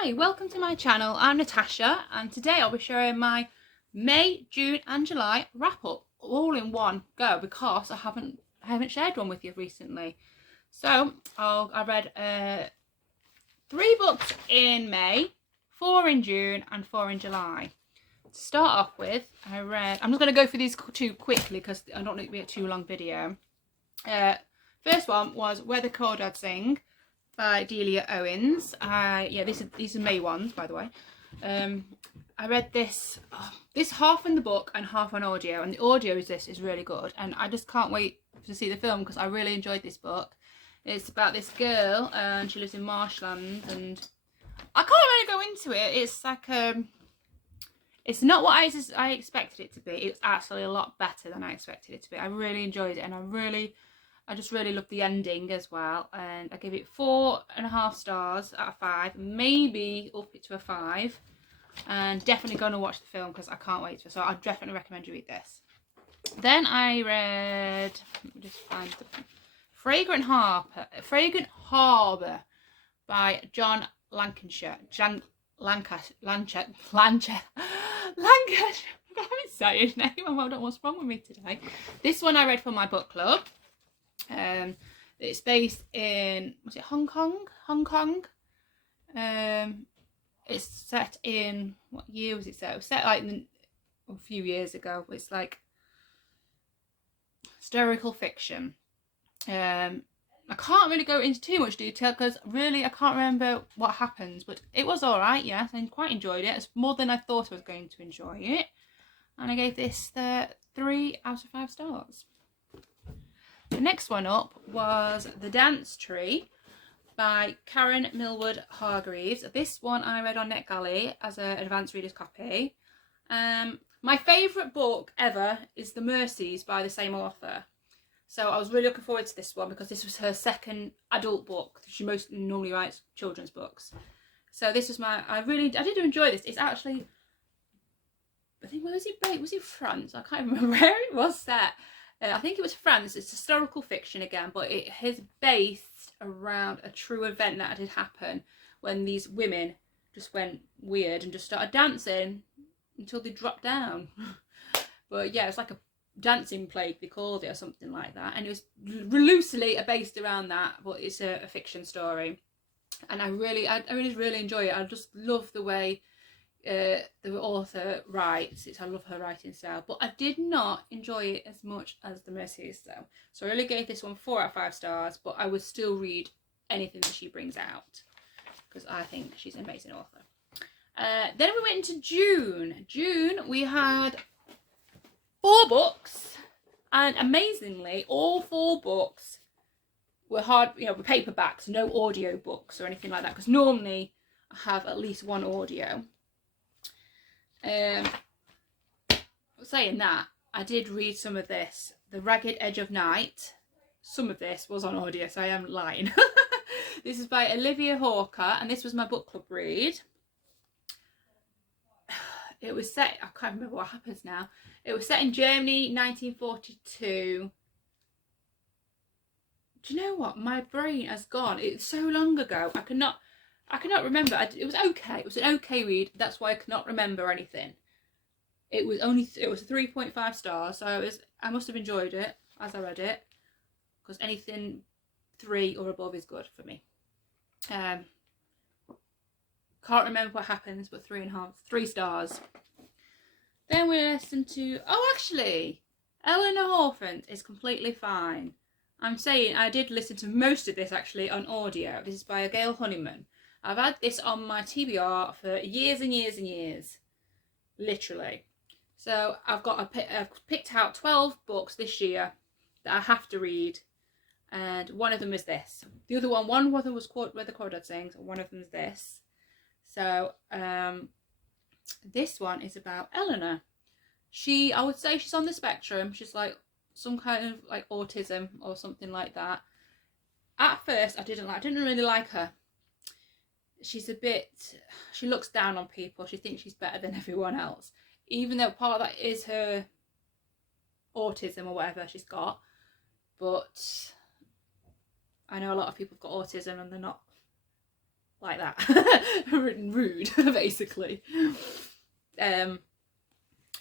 Hi, welcome to my channel. I'm Natasha and today I'll be sharing my May, June and July wrap up all in one go because I haven't shared one with you recently. So I read 3 books in May, 4 in June and 4 in July. To start off with, I'm just going to go through these two quickly because I don't want it to be a too long video. First one was Where the Crawdads Sing by Delia Owens. Yeah, these are May ones, by the way. I read this half in the book and half on audio, and the audio is really good, and I just can't wait to see the film because I really enjoyed this book. It's about this girl and she lives in marshland, and I can't really go into it. It's like it's not what I expected it to be. It's actually a lot better than I expected it to be. I really enjoyed it, and I just really loved the ending as well, and I give it 4.5 stars out of 5, maybe up it to a 5, and definitely going to watch the film because I can't wait to. So I definitely recommend you read this. Then I read, let me just find the Fragrant Harbour by John Lancashire. Lancashire. I can't say his name. I don't know what's wrong with me today. This one I read for my book club. It's based in, was it Hong Kong? It's set in, what year was it set? It was set like a few years ago. It's like historical fiction. I can't really go into too much detail because really I can't remember what happens, but it was alright, yes, I quite enjoyed it. It's more than I thought I was going to enjoy it, and I gave this 3 out of 5 stars. The next one up was The Dance Tree by Karen Millward Hargreaves. This one I read on NetGalley as an advanced reader's copy. My favourite book ever is The Mercies by the same author. So I was really looking forward to this one because this was her second adult book. She most normally writes children's books. So this was I did enjoy this. It's actually, I think, where was it based? Was it France? I can't remember where it was set. I think it was France. It's historical fiction again, but it is based around a true event that did happen when these women just went weird and just started dancing until they dropped down. But yeah, it's like a dancing plague, they called it, or something like that. And it was loosely based around that, but it's a fiction story. And I really enjoy it. I just love the way the author writes. I love her writing style, but I did not enjoy it as much as The Mercies though. So I really gave this one 4 out of 5 stars, but I would still read anything that she brings out because I think she's an amazing author. Then we went into June. We had 4 books, and amazingly all 4 books were were paperbacks, no audio books or anything like that, because normally I have at least one audio. Saying that, I did read some of this. The Ragged Edge of Night, some of this was on audio, so I am lying. This is by Olivia Hawker, and this was my book club read. It was set, I can't remember what happens now. It was set in Germany, 1942. Do you know what? My brain has gone. It's so long ago. I cannot remember. It was okay. It was an okay read. That's why I cannot remember anything. It was 3.5 stars, so I must have enjoyed it as I read it, because anything 3 or above is good for me. Can't remember what happens, but 3 stars. Then we listened to, actually, Eleanor Orphan is completely fine. I'm saying I did listen to most of this actually on audio. This is by Gail Honeyman. I've had this on my TBR for years and years and years, literally. So I've picked out 12 books this year that I have to read, and one of them is this. The other one of them was Where the Crawdads Sing, and one of them is this. So this one is about Eleanor. I would say she's on the spectrum. She's like some kind of like autism or something like that. At first I didn't really like her. She looks down on people. She thinks she's better than everyone else, even though part of that is her autism or whatever she's got. But I know a lot of people have got autism and they're not like that. Rude, basically. But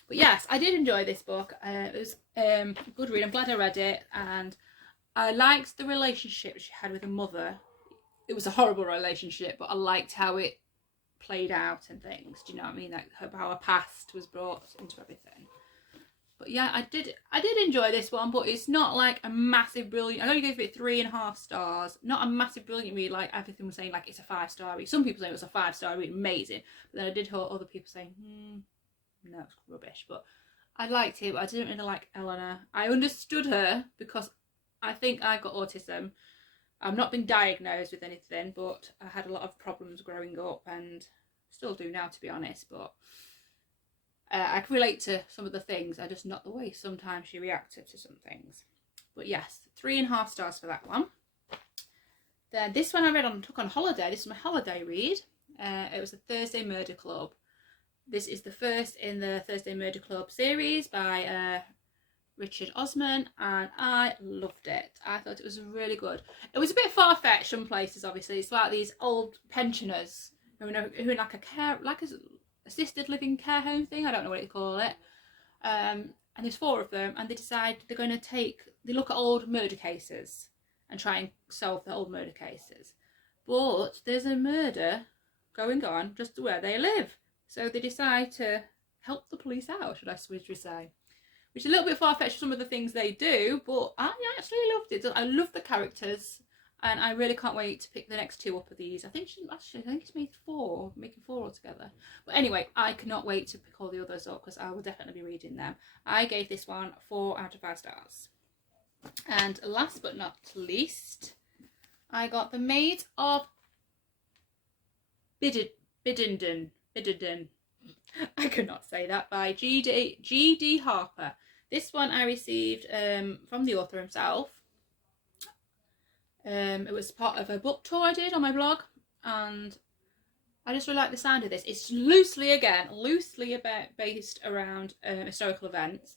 yes, I did enjoy this book. It was a good read. I'm glad I read it, and I liked the relationship she had with her mother. It was a horrible relationship, but I liked how it played out and things. Do you know what I mean? Like how her past was brought into everything. But yeah, I did enjoy this one, but it's not like a massive brilliant. I only gave it 3.5 stars. Not a massive brilliant read like everything was saying. Like it's a 5-star read. Some people say it was a 5-star read, amazing. But then I did hear other people saying, no, it's rubbish. But I liked it, but I didn't really like Eleanor. I understood her because I think I got autism. I've not been diagnosed with anything, but I had a lot of problems growing up and still do now, to be honest. But I can relate to some of the things. I just not the way sometimes she reacted to some things. But yes, 3.5 stars for that one. Then this one I read took on holiday. This is my holiday read. It was the Thursday Murder Club. This is the first in the Thursday Murder Club series by Richard Osman, and I loved it. I thought it was really good. It was a bit far-fetched some places, obviously. It's like these old pensioners who are in like a assisted living care home thing. I don't know what you call it. And there's 4 of them, and they decide they're going to they look at old murder cases and try and solve the old murder cases. But there's a murder going on just where they live. So they decide to help the police out, should I say. Which is a little bit far-fetched for some of the things they do, but I actually loved it. I love the characters, and I really can't wait to pick the next 2 up of these. I think it's made 4, making 4 altogether. But anyway, I cannot wait to pick all the others up because I will definitely be reading them. I gave this one 4 out of 5 stars. And last but not least, I got The Maid of Bitterbitten. I could not say that, by G.D. Harper. This one I received from the author himself. It was part of a book tour I did on my blog, and I just really like the sound of this. It's loosely based around historical events.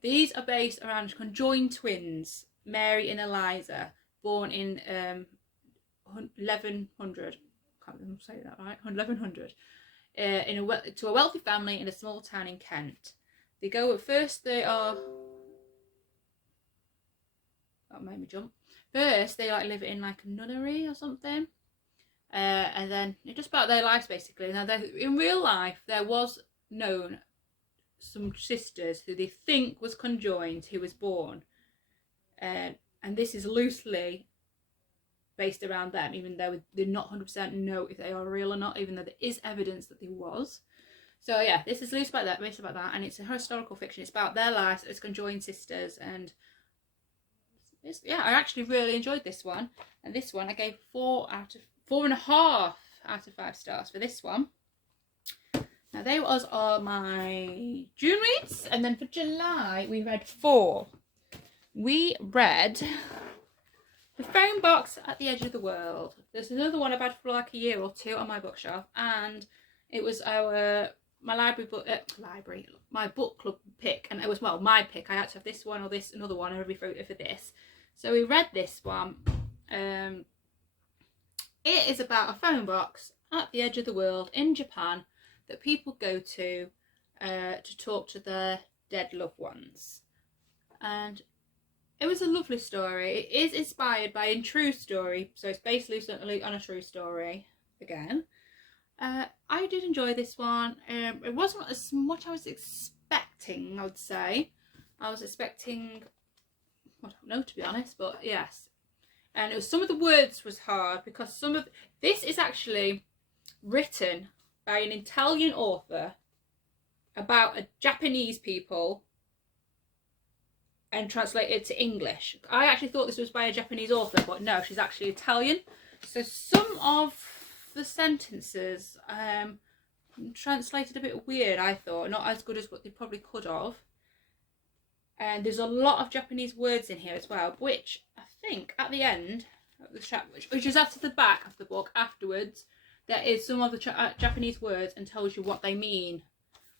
These are based around conjoined twins, Mary and Eliza, born in 1100. Can't even say that right. 1100. To a wealthy family in a small town in Kent. They go at first. They are. That made me jump. First, they live in like a nunnery or something, and then it's just about their lives basically. Now, in real life, there was known some sisters who they think was conjoined, who was born, and this is loosely based around them, even though they're not 100% know if they are real or not, even though there is evidence that they was. So yeah, this is loose about that, based about that, and it's a historical fiction. It's about their lives as conjoined sisters, and yeah, I actually really enjoyed this one. And this one I gave 4.5 out of 5 stars for this one. Now they was all my June reads, and then for July we read 4. We read The Phone Box at the Edge of the World. There's another one I've had for like a year or 2 on my bookshelf, and it was my book club pick, and it was, well, my pick. I had to have this one or this, another one, every photo for this. So we read this one. It is about a phone box at the edge of the world in Japan that people go to talk to their dead loved ones. And it was a lovely story. It is inspired by a true story, so it's based loosely on a true story again. I did enjoy this one. It wasn't as much I was expecting, I would say. I was expecting, I don't know, to be honest, but yes. And it was, some of the words was hard because this is actually written by an Italian author about a Japanese people and translated to English. I actually thought this was by a Japanese author, but no, she's actually Italian. So some of the sentences translated a bit weird, I thought. Not as good as what they probably could have. And there's a lot of Japanese words in here as well, which I think at the end of the chapter, which is after the back of the book afterwards, there is some of the Japanese words and tells you what they mean,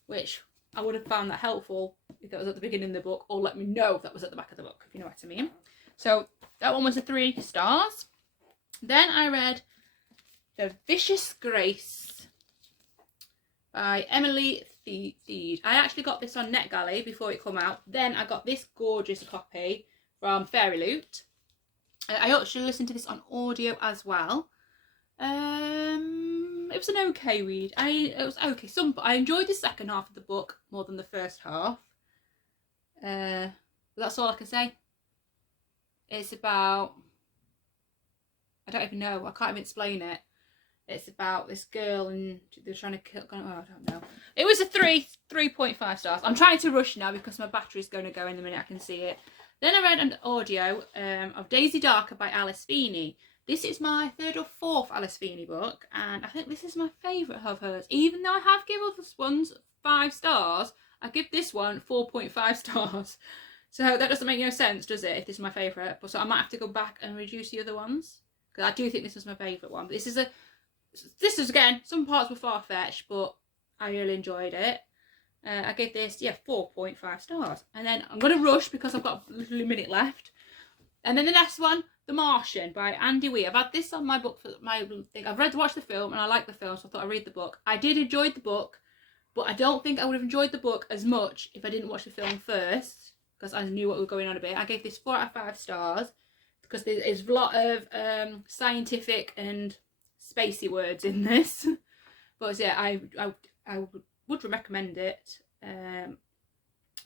which I would have found that helpful if that was at the beginning of the book, or let me know if that was at the back of the book, if you know what I mean. So that one was a 3 stars. Then I read The Vicious Grace by Emily Theed. I actually got this on NetGalley before it come out. Then I got this gorgeous copy from Fairy Loot. I actually listened to this on audio as well. It was an okay read. It was okay. I enjoyed the second half of the book more than the first half. But that's all I can say. It's about, I don't even know. I can't even explain it. It's about this girl and they're trying to kill. Oh, I don't know. It was a 3.5 stars. I'm trying to rush now because my battery's going to go in the minute I can see it. Then I read an audio of Daisy Darker by Alice Feeney. This is my third or fourth Alice Feeney book, and I think this is my favourite of hers. Even though I have given other ones 5 stars, I give this one 4.5 stars. So that doesn't make no sense, does it, if this is my favourite? So I might have to go back and reduce the other ones, because I do think this was my favourite one. But this is again, some parts were far-fetched, but I really enjoyed it. I gave this, 4.5 stars. And then I'm going to rush because I've got a little minute left. And then the next one, The Martian by Andy Weir. I've had this on my book for my thing. I've watched the film and I like the film, so I thought I'd read the book. I did enjoy the book, but I don't think I would have enjoyed the book as much if I didn't watch the film first, because I knew what was going on a bit. I gave this 4 out of 5 stars because there's a lot of scientific and spacey words in this. But yeah, I would recommend it,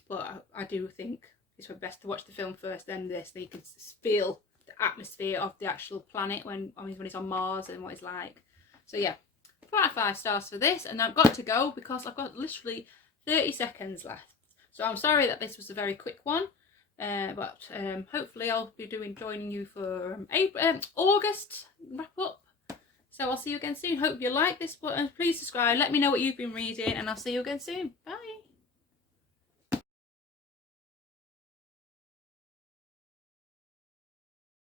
but I do think it's best to watch the film first, then this, so you can feel the atmosphere of the actual planet when it's on Mars and what it's like. So yeah, 4 out of 5 stars for this, and I've got to go because I've got literally 30 seconds left. So I'm sorry that this was a very quick one, but hopefully I'll be joining you for August wrap up. So I'll see you again soon. Hope you like this, and please subscribe. Let me know what you've been reading, and I'll see you again soon. Bye.